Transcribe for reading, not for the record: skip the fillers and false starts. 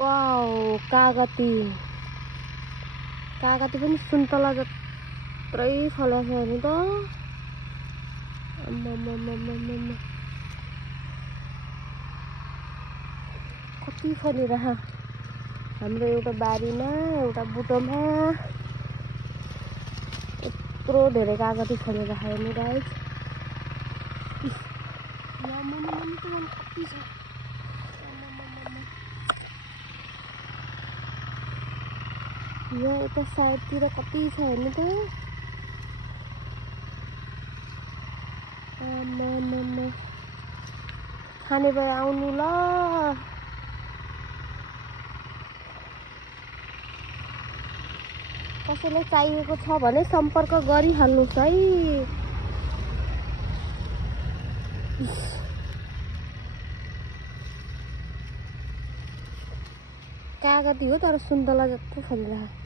Wow कागती कागती पनि सुन्तला जत्रै फलेको छ हेर्नु त। आम्मामामामामा कति फलिरह हाम्रो एउटा बारीमा एउटा बुटोमा यत्रो धेरै कागती फलिरह हेर्नु गाइस। कति छ यहाँ यता साइडतिर कति छ हेर्नु त। आम्मामामा खाने भए आउनु ल। कसैलाई चाहिएको छ भने सम्पर्क गरिहाल्नुहोस् है। कागती हो तर सुन्तला जस्तो फलिरहेको।